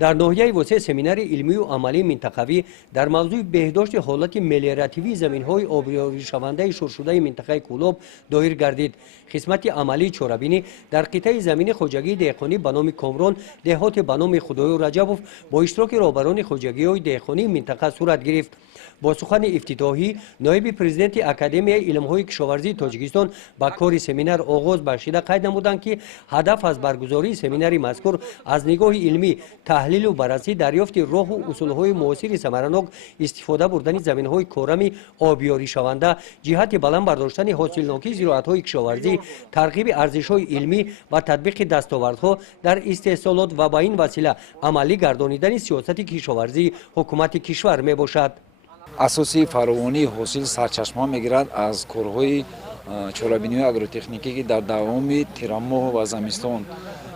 در ناحیه وسع سمینار علمی و عملی منطقوی در موضوع بهداشت حالت ملیاراتیوی زمین‌های آبیاری شونده شورشده منطقه کولوب دایر گردید. قسمت عملی چورابینی در قطعه زمین خوجگی دهقانی به نام کامران دهات به نام خدای رجبوف با اشتراک رهبران خوجگی‌های دهقانی منطقه صورت گرفت. با سخن افتتاحی نایب پرزیدنت اکادمی علم‌های کشاورزی تاجیکستان با کار سمینار آغاز بخشیده قید نمودند که هدف از برگزاری سمینار مذکور از نگاه علمی تحلیل و بررسی دریافت راه و اصول‌های معاصر ثمرناک استفاده بردن زمین‌های کورمی آبیاری شونده جهت بلند برداشتن حاصلناکی زراعت‌های کشاورزی ترغیب ارزش‌های علمی و تطبیق دستاوردها در استحصالات و با این وسیله عملی گردانیدن سیاست کشاورزی حکومت کشور میباشد. اساسی فراوانی حاصل سرچشمه میگیرد از کارهای چورابینی و اگروتکنیکی که در دوام تیرماه و زمستان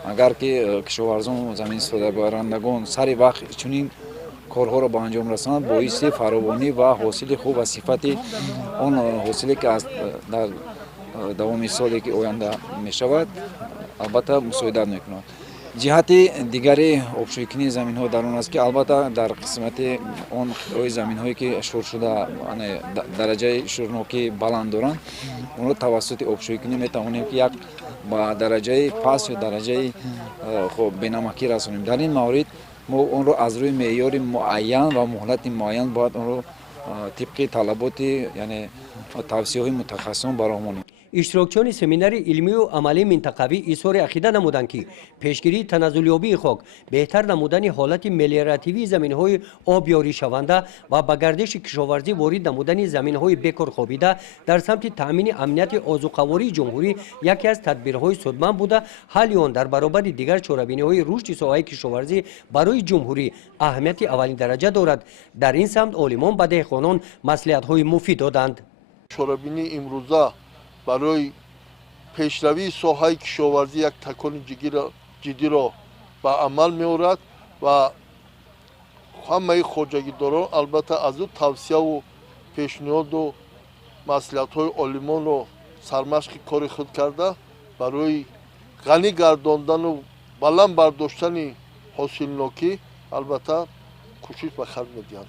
اگر که کشاورزان و زمین استفاده‌کنندگان سر وقت چنین کارها را به انجام رسانند باعث فراوانی و حاصل خوب و صفت آن حاصلی که در دوام سالی که آینده می شود البته مساعدت میکند. جهت دیگری آبشویی زمین ها در آن است که البته در قسمت آن قطعه زمین هایی که شور شده درجه شورناکی بلند دارند اون را توسط آبشویی می توانیم که یک با درجه پاس یا درجه بینمکی رسانیم. در این مورد ما اون را از روی معیار معین و مهلت معین باید اون را طبق طلبات یعنی توصیه های متخصصان برآوریم. اشتراکچیان سمینار علمی و عملی منطقوی اظهار عقیده نمودند که پیشگیری تنزلیابی خاک بهتر نمودن حالت ملیاراتیوی زمین‌های آبیاری شونده و به گردش کشاورزی وارد نمودن زمین‌های بکار خوابیده در سمت تامین امنیت آذوقه‌واری جمهوری یکی از تدبیرهای سودمند بوده. حل آن در برابر دیگر چورابینی‌های رشد ساحه کشاورزی برای جمهوری اهمیت اولین درجه دارد. در این سمت عالمان به دهقانان مصلحت‌های مفید دادند. چورابینی امروزه برای پیشروی ساحه کشاورزی یک تکان جدی را به عمل می‌آورد و همه خوجگیداران البته از او توصیه و پیشنهاد و مصلحت‌های عالمان را سرمشق کار خود کرده برای غنی گرداندن و بلند برداشتن حاصلناکی البته کوشش به خرج می‌دهند.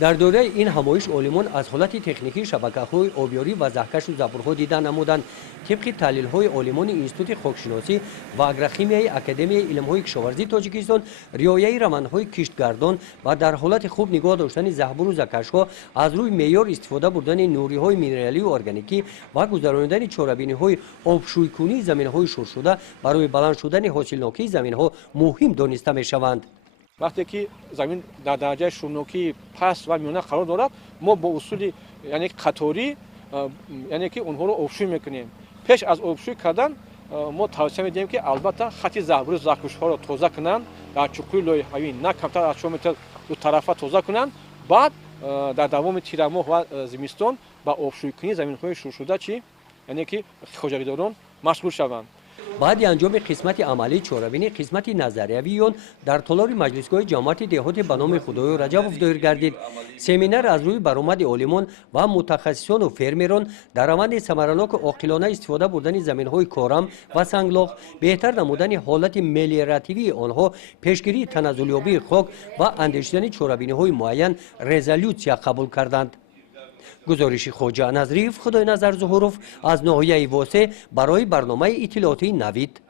در دوره این همایش عالمان از حالت تکنیکی شبکه‌های آبیاری و زهکش و زبرها دیدن نمودند. طبق تحلیل‌های عالمان انستیتوت خاکشناسی و اگروخیمیای اکادمی علم‌های کشاورزی تاجیکستان رعایت روندهای کشتگردان و در حالت خوب نگاه داشتن زهبر و زکش‌ها از روی معیار استفاده بردن نوری‌های مینرالی و ارگانیکی و گذراندن چورابینی‌های آبشوی‌کنی زمین‌های شورشده برای بلند شدن حاصلناکی زمین‌ها مهم دانسته می‌شوند. وقتی که زمین در درجه شورناکی پست و میانه قرار دارد ما با اصول یعنی قطاری یعنی که اونها رو آبشویی میکنیم. پیش از آبشویی کردن ما توصیه میدیم که البته خط زهبر زکش ها رو تازه کنند در چوکوی لایحه‌ای نه کمتر از 4 متر دو طرفه تازه کنند. بعد در دوام تیر ماه و زمستان با آبشویی کنی زمین‌های شورشده چی یعنی که خوجگیداران مشغول شوند. بعد انجام قسمت عملی چورابینی قسمت نظریوی آن در تالار مجلسگاه جماعت دهات به نام خدای رجبوف دایر گردید. سمینار از روی برآمد عالمان و متخصصان و فرمران در روند ثمرناک عاقلانه استفاده بردن زمین‌های کارم و سنگلاخ بهتر نمودن حالت ملیاراتیوی آنها پیشگیری تنزلیابی خاک و اندیشیدن چورابینی‌های معین رزولوسیا قبول کردند. گزارش خواجه نظریف خدای نظر ظهوروف از ناحیه واسه برای برنامه اطلاعاتی نوید.